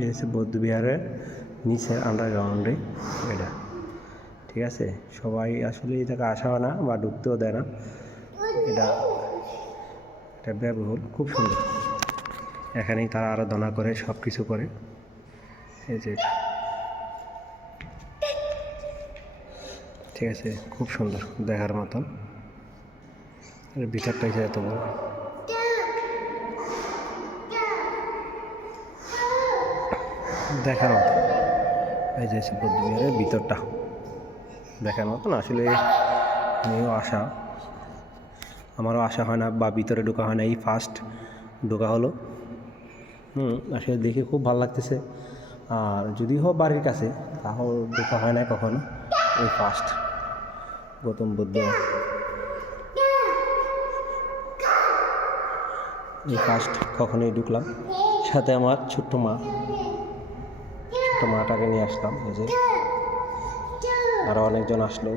এই হচ্ছে বৌদ্ধবিহারের নিচের আন্ডারগ্রাউন্ডে এটা, ঠিক আছে। সবাই আসলে এই জায়গায় আসা হয় না বা ঢুকতেও দেয় না। এটা এটা ব্যয়বহুল, খুব সুন্দর। এখানেই তারা আরাধনা করে, সব কিছু করে। এই যে এটা, ঠিক আছে, খুব সুন্দর, দেখার মতন। এর ভিতরটাই যে এত বড়, দেখার মতো। এই যে বৌদ্ধবিহারের ভিতরটা দেখার মতন। আসলে আমিও আমারও আসা হয় না বা ভিতরে ঢোকা হয় না, এই ফার্স্ট ঢোকা হলো। আসলে দেখে খুব ভালো লাগতেছে। আর যদি হোক বাড়ির কাছে, তাহলে ঢোকা হয় না কখনো, এই ফার্স্ট গৌতম বুদ্ধ, এই ফার্স্ট কখনোই ঢুকলাম। সাথে আমার ছোট্ট মাটাকে নিয়ে আসলাম। এই যে আরও অনেকজন আসলো।